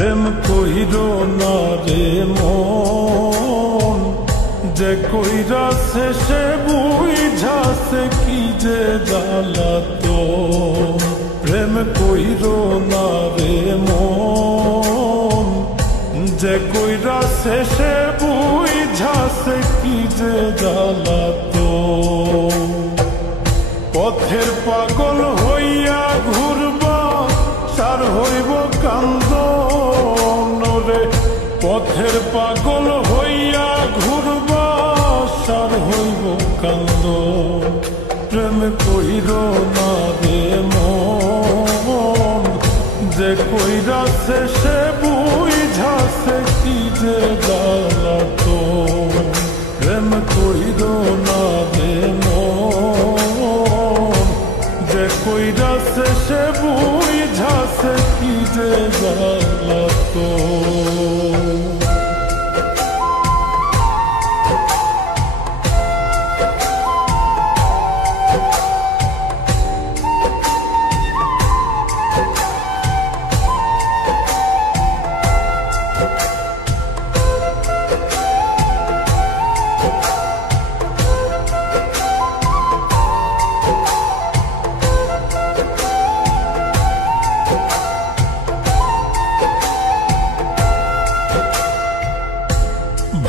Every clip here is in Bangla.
প্রেম কইরো না রে মন, যে কইরাছে সে বুঝাছে কি যে জ্বালাতন। প্রেম কইরো না রে মন, যে কইরাছে সে বুঝাছে কি যে জ্বালাতন। পথের পাগল হইয়া ঘুরবা সার হইব কান্দন রে। পথের পাগল হইয়া ঘুরবা সার হইব কান্দন। প্রেম কইরো না রে মন, যে কইরাছে সে বুঝাছে কি যে জ্বালাতন। প্রেম কইরো না রে মন, যে কইরাছে সে বুঝাছে কি যে জ্বালাতন।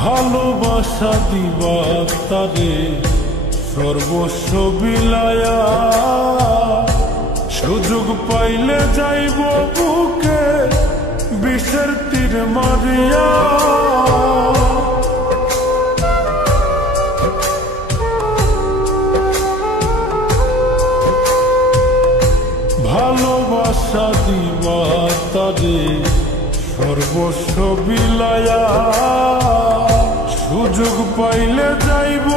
ভালোবাসা দিবা তারে সর্বস্ব বিলায়া, সুযোগ পাইলে যাইব বুকে বিষের তীর মারিয়া। ভালোবাসা দিবা তারে সর্বস্ব বিলায়া, সুযোগ পাইলে যাইব